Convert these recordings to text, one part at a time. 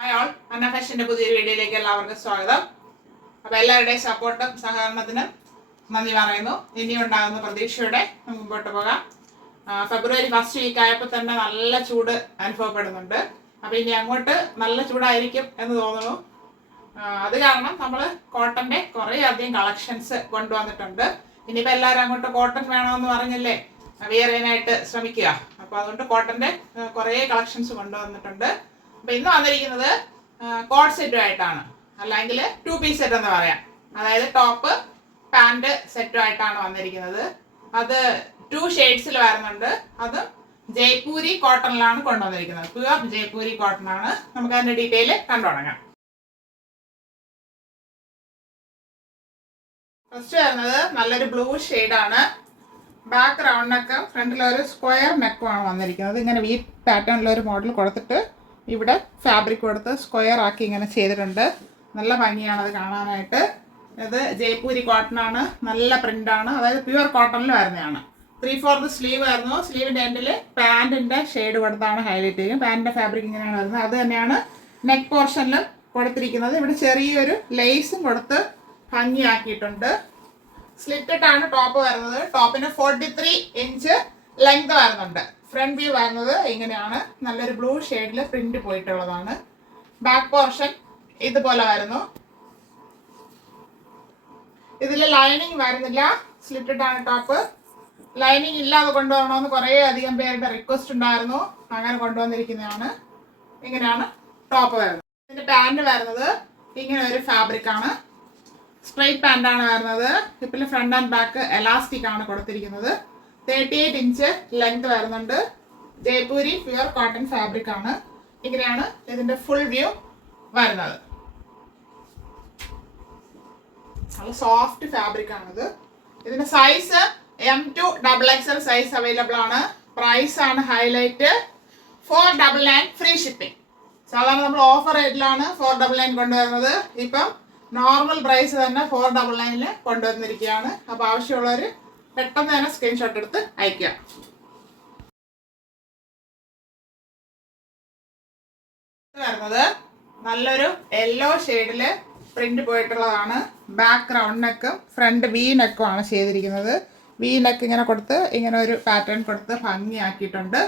Hi all, അന്ന ഫാഷൻ്റെ പുതിയൊരു വീഡിയോയിലേക്ക് എല്ലാവർക്കും സ്വാഗതം. അപ്പോൾ എല്ലാവരുടെയും സപ്പോർട്ടും സഹകരണത്തിനും നന്ദി പറയുന്നു. ഇനിയും ഉണ്ടാകുന്ന പ്രതീക്ഷയോടെ മുമ്പോട്ട് പോകാം. ഫെബ്രുവരി ഫസ്റ്റ് വീക്ക് ആയപ്പോൾ തന്നെ നല്ല ചൂട് അനുഭവപ്പെടുന്നുണ്ട്. അപ്പോൾ ഇനി അങ്ങോട്ട് നല്ല ചൂടായിരിക്കും എന്ന് തോന്നുന്നു. അത് കാരണം നമ്മൾ കോട്ടൻ്റെ കുറേ അധികം കളക്ഷൻസ് കൊണ്ടുവന്നിട്ടുണ്ട്. ഇനിയിപ്പോൾ എല്ലാവരും അങ്ങോട്ട് കോട്ടൺ വേണമെന്ന് പറഞ്ഞല്ലേ വിയർ ചെയ്യാനായിട്ട് ശ്രമിക്കുക. അപ്പോൾ അതുകൊണ്ട് കോട്ടൻ്റെ കുറേ കളക്ഷൻസ് കൊണ്ടുവന്നിട്ടുണ്ട്. അപ്പോൾ ഇന്ന് വന്നിരിക്കുന്നത് കോഡ് സെറ്റുമായിട്ടാണ്, അല്ലെങ്കിൽ 2 പീസ് സെറ്റ് എന്ന് പറയാം. അതായത് ടോപ്പ് പാൻറ് സെറ്റുമായിട്ടാണ് വന്നിരിക്കുന്നത്. അത് 2 ഷെയ്ഡ്സിൽ വരുന്നുണ്ട്. അത് ജയ്പൂരി കോട്ടണിലാണ് കൊണ്ടുവന്നിരിക്കുന്നത്. പ്യുവർ ജയ്പൂരി കോട്ടൺ ആണ്. നമുക്ക് അതിൻ്റെ ഡീറ്റെയിൽ കണ്ടു തുടങ്ങാം. ഫസ്റ്റ് വരുന്നത് നല്ലൊരു ബ്ലൂ ഷെയ്ഡാണ്. ബാക്ക് റൗണ്ട് നെക്കും ഫ്രണ്ടിലൊരു സ്ക്വയർ നെക്കുമാണ് വന്നിരിക്കുന്നത്. ഇങ്ങനെ വി പാറ്റേണിലൊരു മോഡൽ കൊടുത്തിട്ട് ഇവിടെ ഫാബ്രിക് കൊടുത്ത് സ്ക്വയർ ആക്കി ഇങ്ങനെ ചെയ്തിട്ടുണ്ട്. നല്ല ഭംഗിയാണ് അത് കാണാനായിട്ട്. ഇത് ജയ്പൂരി കോട്ടൺ ആണ്. നല്ല പ്രിൻ്റാണ്. അതായത് പ്യുവർ കോട്ടണിൽ വരുന്നതാണ്. 3/4 സ്ലീവ് ആയിരുന്നു. സ്ലീവിൻ്റെ എൻഡിൽ പാൻറ്റിൻ്റെ ഷെയ്ഡ് കൊടുത്താണ് ഹൈലൈറ്റ് ചെയ്യും. പാൻറ്റിൻ്റെ ഫാബ്രിക് ഇങ്ങനെയാണ് വരുന്നത്. അത് തന്നെയാണ് നെക്ക് പോർഷനിലും കൊടുത്തിരിക്കുന്നത്. ഇവിടെ ചെറിയൊരു ലേസും കൊടുത്ത് ഭംഗിയാക്കിയിട്ടുണ്ട്. സ്ലിറ്റിട്ടാണ് ടോപ്പ് വരുന്നത്. ടോപ്പിന് 43 ഇഞ്ച് ലെങ്ത് വരുന്നുണ്ട്. ഫ്രണ്ട് വ്യൂ വരുന്നത് ഇങ്ങനെയാണ്. നല്ലൊരു ബ്ലൂ ഷെയ്ഡിൽ പ്രിന്റ് പോയിട്ടുള്ളതാണ്. ബാക്ക് പോർഷൻ ഇതുപോലെ വരുന്നു. ഇതിൽ ലൈനിങ് വരുന്നില്ല. സ്ലിറ്റിട്ടാണ് ടോപ്പ്. ലൈനിങ് ഇല്ലാതെ കൊണ്ടുവരണമെന്ന് കുറേ അധികം പേരുടെ റിക്വസ്റ്റ് ഉണ്ടായിരുന്നു. അങ്ങനെ കൊണ്ടുവന്നിരിക്കുന്നതാണ്. ഇങ്ങനെയാണ് ടോപ്പ് വരുന്നത്. ഇതിൻ്റെ പാൻറ് വരുന്നത് ഇങ്ങനെ ഒരു ഫാബ്രിക് ആണ്. സ്ട്രെയിറ്റ് പാൻറ്റാണ് വരുന്നത്. ഹിപ്പിൽ ഫ്രണ്ട് ആൻഡ് ബാക്ക് എലാസ്റ്റിക് ആണ് കൊടുത്തിരിക്കുന്നത്. 38 ഇഞ്ച് ലെങ്ത് വരുന്നുണ്ട്. ജയ്പൂരി പ്യുവർ കോട്ടൺ ഫാബ്രിക് ആണ്. ഇങ്ങനെയാണ് ഇതിന്റെ ഫുൾ വ്യൂ വരുന്നത്. നല്ല സോഫ്റ്റ് ഫാബ്രിക് ആണിത്. ഇതിന്റെ size M2 XXL size available ആണ്. പ്രൈസ് ആണ് ഹൈലൈറ്റ്. 499 free shipping. സാധാരണ നമ്മൾ ഓഫർ റേറ്റിലാണ് 499 കൊണ്ടുവരുന്നത്. ഇപ്പം നോർമൽ പ്രൈസ് തന്നെ 499 കൊണ്ടുവന്നിരിക്കുകയാണ്. അപ്പോൾ ആവശ്യമുള്ളവർ പെട്ടെന്ന് തന്നെ സ്ക്രീൻഷോട്ട് എടുത്ത് അയക്കുക. വരുന്നത് നല്ലൊരു യെല്ലോ ഷെയ്ഡില് പ്രിന്റ് പോയിട്ടുള്ളതാണ്. ബാക്ക് റൗണ്ട് നെക്കും ഫ്രണ്ട് വി നെക്കും ആണ് ചെയ്തിരിക്കുന്നത്. വി നെക്ക് ഇങ്ങനെ കൊടുത്ത് ഇങ്ങനെ ഒരു പാറ്റേൺ കൊടുത്ത് ഭംഗിയാക്കിയിട്ടുണ്ട്.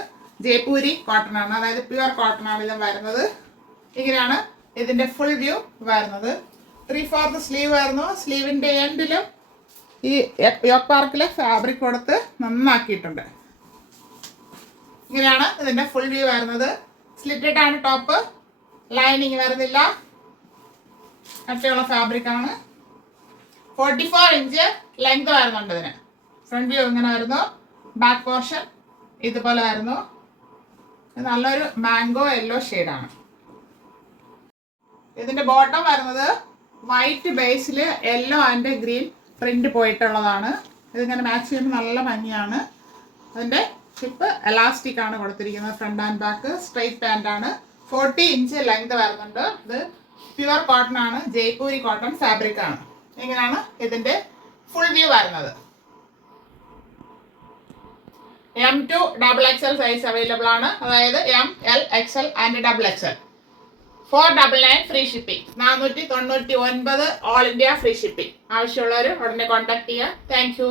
ജയ്പൂരി കോട്ടൺ ആണ്. അതായത് പ്യുവർ കോട്ടൺ ആണ് ഇത് വരുന്നത്. ഇങ്ങനെയാണ് ഇതിന്റെ ഫുൾ വ്യൂ വരുന്നത്. 3/4 സ്ലീവ് വരുന്നു. സ്ലീവിന്റെ എൻഡിലും ഈ യോക്ക് പാർക്കിലെ ഫാബ്രിക് കൊടുത്ത് നന്നാക്കിയിട്ടുണ്ട്. ഇങ്ങനെയാണ് ഇതിന്റെ ഫുൾ വ്യൂ വരുന്നത്. സ്ലിറ്റഡ് ആണ് ടോപ്പ്. ലൈനിങ് വരുന്നില്ല. കട്ടിയുള്ള ഫാബ്രിക് ആണ്. 44 ഇഞ്ച് ലെങ്ത് വരുന്നുണ്ട് ഇതിന്. ഫ്രണ്ട് വ്യൂ ഇങ്ങനെ വരുന്നു. ബാക്ക് പോർഷൻ ഇതുപോലെ വരുന്നു. നല്ലൊരു മാംഗോ യെല്ലോ ഷെയ്ഡാണ്. ഇതിന്റെ ബോട്ടം വരുന്നത് വൈറ്റ് ബേസിൽ യെല്ലോ ആൻഡ് ഗ്രീൻ പ്രിന്റ് പോയിട്ടുള്ളതാണ്. ഇതിങ്ങനെ മാച്ച് ചെയ്യുമ്പോൾ നല്ല ഭംഗിയാണ്. അതിൻ്റെ ഹിപ്പ് എലാസ്റ്റിക് ആണ് കൊടുത്തിരിക്കുന്നത്. Front and back straight pant ആണ്. 40 ഇഞ്ച് ലെങ്ത് വരുന്നുണ്ട്. ഇത് പ്യുവർ കോട്ടൺ ആണ്. ജയ്പൂരി കോട്ടൺ ഫാബ്രിക് ആണ്. ഇങ്ങനെയാണ് ഇതിൻ്റെ ഫുൾ വ്യൂ വരുന്നത്. M2 XXL സൈസ് അവൈലബിൾ ആണ്. അതായത് M, L, XL and XXL. 499 free shipping. 499 all India free shipping. ആവശ്യമുള്ളവർ ഉടനെ കോൺടാക്ട് ചെയ്യുക. Thank you.